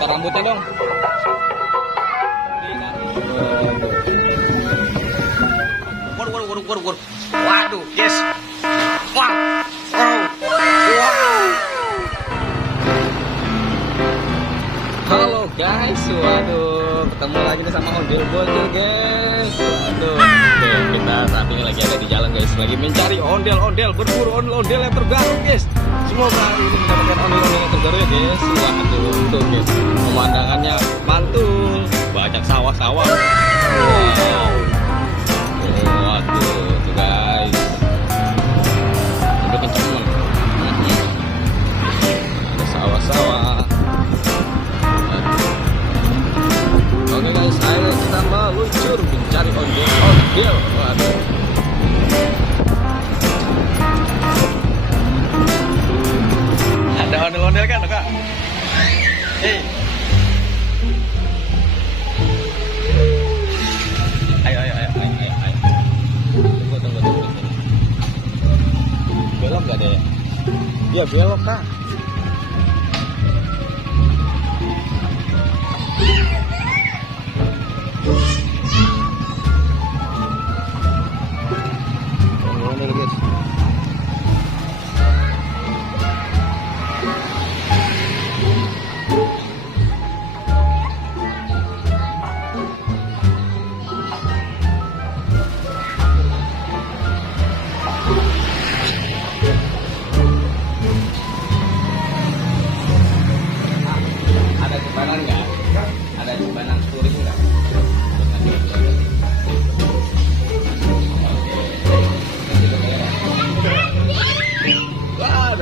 Potong rambutnya dong. Waduh. Waduh, guys. Wow. Halo guys, waduh, ketemu lagi nih sama ondel bocil guys. Waduh, oke, kita saat ini lagi ada di jalan guys, lagi mencari ondel-ondel, berburu ondel-ondel yang terbaru guys. Semoga hari ini mendapatkan ondel-ondel yang terbaru ya guys. Waduh, tuh guys, pemandangannya mantul, banyak sawah-sawah. Wow. Waduh, tuh guys, udah kenceng banget. Ada sawah-sawah. Oke guys, ayo kita meluncur mencari ondel-ondel. Waduh. Ada ondel-ondel kan, Kak? Hei. Ayo. Tunggu. Belok gak deh? Iya belok, Kak.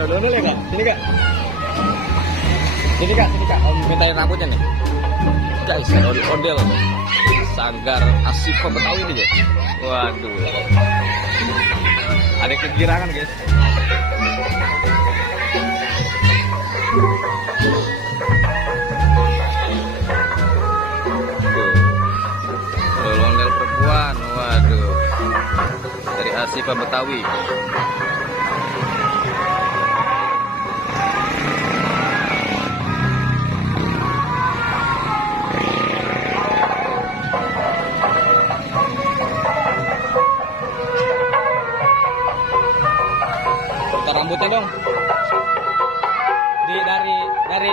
Ondel ya kak? Sini kak, om mintain rambutnya nih guys, ada ondel Sanggar Asifa Betawi nih guys. Waduh, ada kegirangan guys. Tuh, ondel perempuan, waduh, dari Asifa Betawi. Rambutnya dong.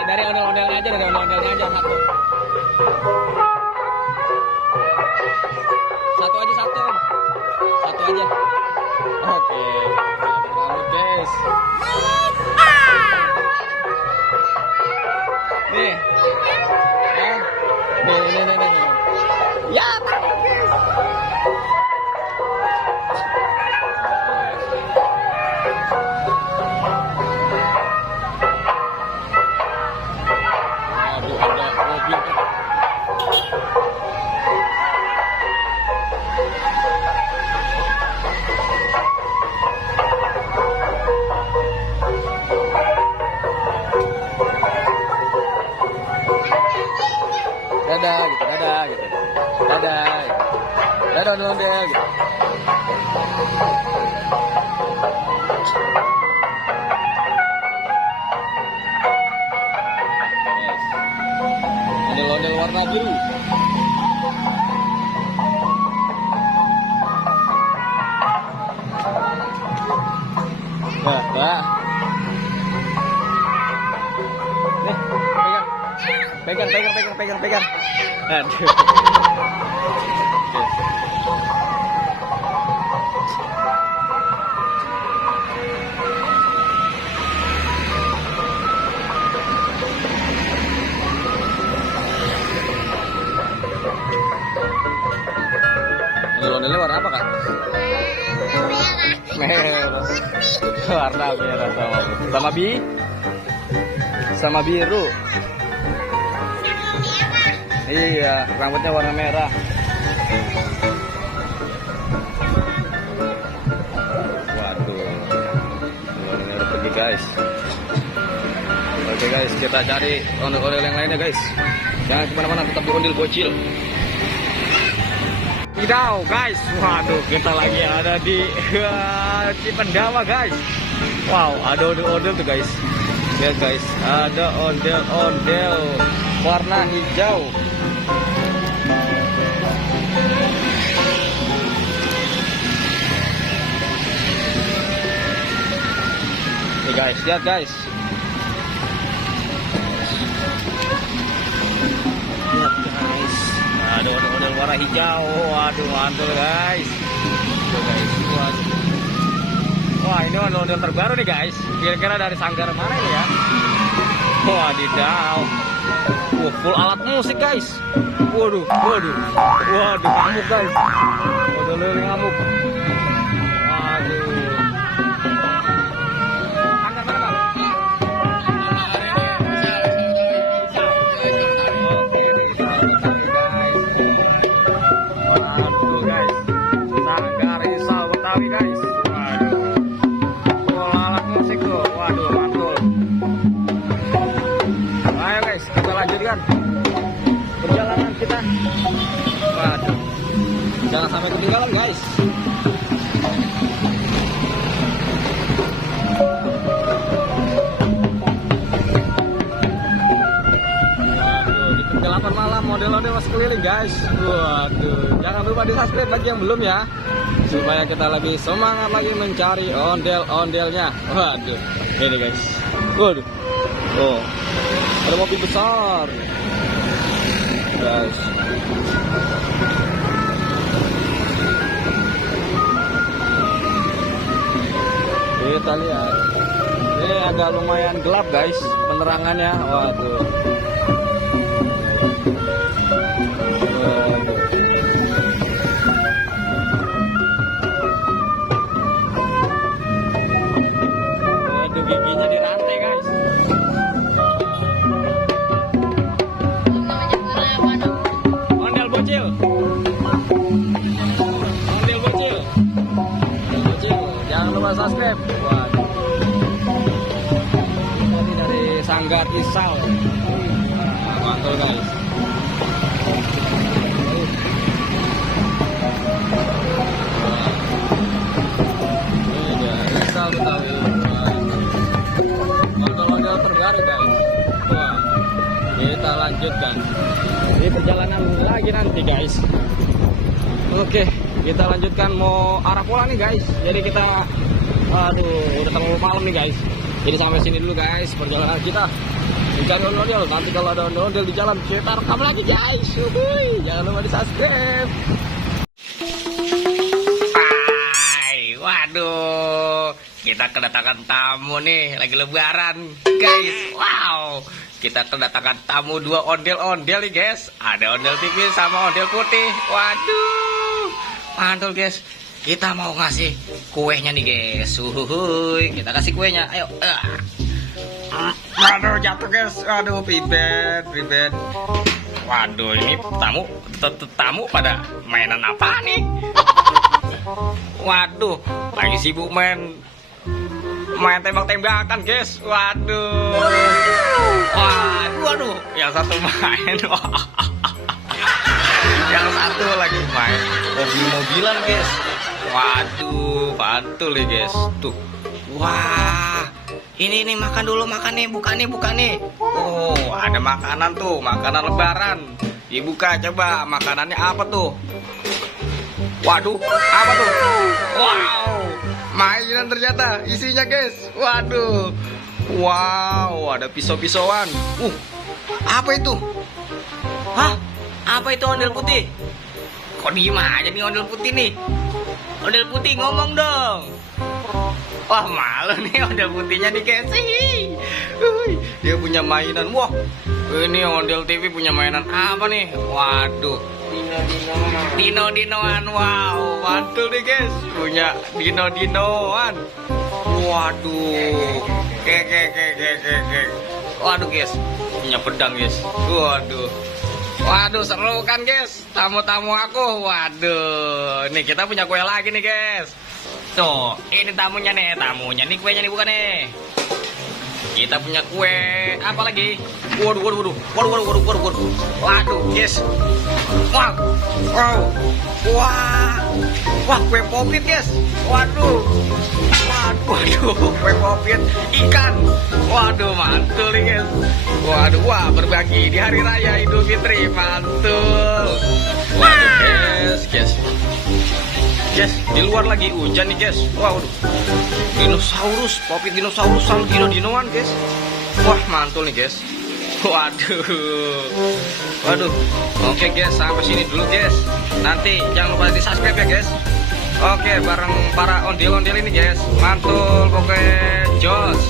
Dari ondel-ondelnya aja satu. Satu aja. Oke. Rambut guys. Nih. Nih. Ya, takut guys. Dadah ondel-ondel gitu. Ondel-ondel warna biru. Nah. Nih, pegang. Aduh. Ondel-ondelnya warna apa kak? Merah. Warna merah sama biru. Iya, rambutnya warna merah. Waduh, ondel-ondel udah pergi guys. Oke guys, kita cari ondel-ondel yang lainnya guys. Jangan kemana-mana, tetap di ondel bocil. Tidak guys, waduh, kita lagi ada di Cipendawa guys. Wow, ada ondel-ondel tuh guys. Lihat guys, ada ondel-ondel. warna hijau. Nih guys, lihat guys. Lihat guys. Aduh, warna hijau. Waduh, mantul guys. Tuh guys, waduh. Wah, ini ondel-ondel terbaru nih guys. Kira-kira dari sanggar mana ini ya? Wadidaw. Full alat musik guys. Waduh, ngamuk guys. Ondel-ondel ngamuk. Waduh. Guys, waduh, alat musik tuh, waduh, mantul. Ayo guys, kita lanjutkan perjalanan kita. Waduh, jangan sampai ketinggalan guys. Waduh, di kegelapan malam model-model masih keliling guys. Waduh, jangan lupa di subscribe bagi yang belum ya, supaya kita lagi semangat lagi mencari ondel-ondelnya. Waduh, ini guys. Waduh, oh, ada mobil besar guys. Kita lihat, ini agak lumayan gelap guys penerangannya. Waduh. Giginya dirantai guys. Ondel bocil. Ondel bocil. Jangan lupa subscribe. Waduh. Ini dari Sanggar Isal. Mantul guys. Ini dari Isal Betawi. Model terbaru guys. Wah, kita lanjutkan di perjalanan lagi nanti guys. Oke, kita lanjutkan mau arah pulang nih guys. Jadi kita, aduh, udah terlalu malam nih guys. Jadi sampai sini dulu guys perjalanan kita. Bukan ondel-ondel, nanti kalau ada ondel-ondel di jalan kita rekam lagi guys. Jangan lupa di subscribe. Waduh, kita kedatangan tamu nih, lagi lebaran guys. Wow, kita kedatangan tamu dua ondel-ondel nih guys. Ada ondel tipis sama ondel putih. Waduh, mantul guys. Kita mau ngasih kuenya nih guys. Kita kasih kuenya, ayo. Aduh, jatuh guys. Aduh, ribet. Waduh, ini tamu pada mainan apa nih? Waduh, lagi sibuk main tembak-tembakan guys. Waduh, yang satu main, yang satu lagi main mobil-mobilan guys. Waduh, mantul nih guys. Tuh, wah, ini makan dulu, makan nih, buka nih. Oh, ada makanan tuh, makanan lebaran. Dibuka coba, makanannya apa tuh? Waduh, apa tuh? Wow, mainan ternyata isinya guys. Waduh, wow, ada pisau-pisauan. Apa itu? Hah? Apa itu ondel putih? Kok diem aja nih ondel putih nih? Ondel putih ngomong dong. Wah, malu nih ondel putihnya nih guys. Dia punya mainan. Wah, ini ondel TV punya mainan apa nih? Waduh, Dino-dinoan. Wow, mantul nih guys, punya dino-dinoan. Waduh, waduh guys, punya pedang guys. Waduh, seru kan guys, tamu-tamu aku. Waduh, nih kita punya kue lagi nih guys. Tuh, ini tamunya nih kuenya nih, bukan nih. Kita punya kue apa lagi? Waduh, guys. Wah, kue popit, guys. Waduh, kue popit ikan. Waduh, mantul nih, guys. Waduh, berbagi di hari raya Idul Fitri, mantul. Waduh, guys. Guys, di luar lagi hujan nih, guys. Waduh, dinosaurus, popit dinosaurus sama dino-dinoan, guys. Wah, mantul nih, guys. Waduh. Oke, guys, sampai sini dulu, guys. Nanti jangan lupa di subscribe ya, guys. Oke, bareng para ondel-ondel ini, guys. Mantul, pokoknya jos.